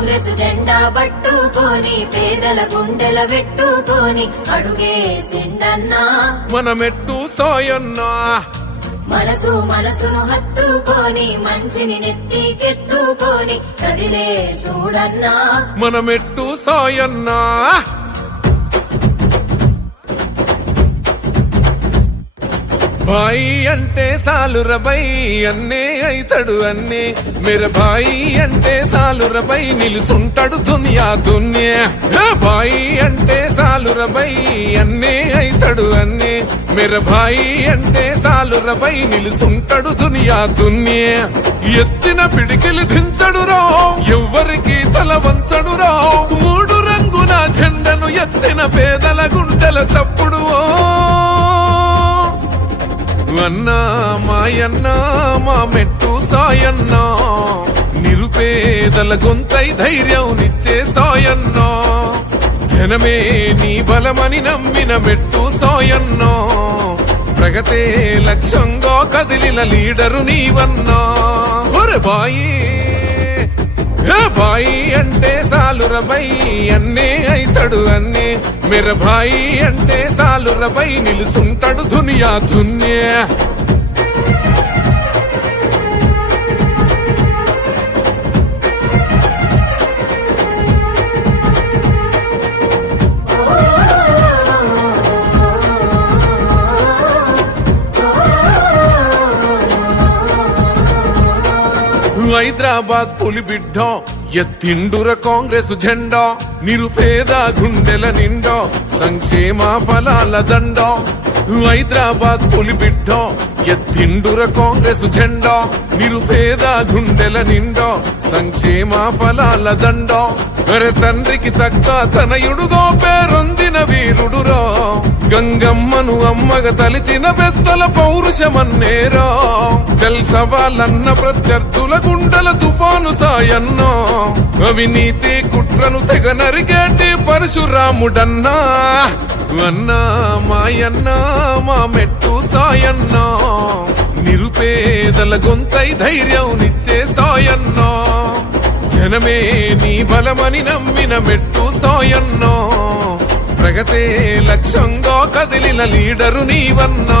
కాంగ్రెస్ జెండా పట్టుకొని పేదల గుండెల పెట్టుకొని అడుగేసిండన్నా మన మెట్టు సాయన్నా. మనసును హత్తుకొని మంచిని నెత్తికెత్తుకొని కదిలే చూడన్నా మన మెట్టు సాయన్నా. భాయి అంటే సాలురబై అన్నే అయితడు అన్నే. మేర భాయి అంటే సాలురబై నిలుసుంటాడు దునియా దున్యే. భాయి అంటే సాలురబై అన్నే అయితడు అన్నే. మేర భాయి అంటే సాలురబై నిలుసుంటాడు దునియా దున్యే. ఎత్తిన పిడికిలు దించడురో ఎవ్వరికి తల వంచడురో. మూడు రంగుల జెండను ఎత్తిన పేదల గుండెల చప్పుడు. అన్నా మాయన్నా మా మెట్టు సాయన్నా. నిరుపేదల గొంతై ధైర్యంనిచ్చే సాయన్నా. జనమే నీ బలమని నమ్మిన మెట్టు సాయన్నా. ప్రగతే లక్ష్యంగా కదిలిన లీడరు నీవన్నా. ఒరే బాయి భాయి అంటే సాలురబై అన్నే అయితడు అన్నే. మేర భాయి అంటే సాలురబై నిలుసుంటాడు దునియా దున్యే. హైదరాబాద్ పులి బిడ్డ ఎత్తిండుర కాంగ్రెస్ జెండా. నిరుపేద గుండెల నిండా సంక్షేమ ఫలాల దండ. హైదరాబాద్ పులి బిడ్డ ఎత్తిండుర కాంగ్రెస్ జెండా. నిరుపేద గుండెల నిండా సంక్షేమ ఫలాల దండ. అరే తండ్రికి తగ్గ తనయుడుగా పేరొందిన వీరుడురా. గంగమ్మను అమ్మగా తలిచిన బెస్తల పౌరుషమన్నేరా. జల్ సవాలన్న ప్రత్యర్థుల గుండెల తుఫాను సాయన్నా. అవినీతి కుట్రను తెగ నరికేటి పరశురాముడన్నా. అన్నా మాయన్నా మా మెట్టు సాయన్నా. నిరుపేదల గొంతై ధైర్యంనిచ్చే సాయన్నా. జనమే నీ బలమని నమ్మిన మెట్టు సాయన్నా. ప్రగతే లక్ష్యంగా కదిలిన లీడరు నీవన్నా.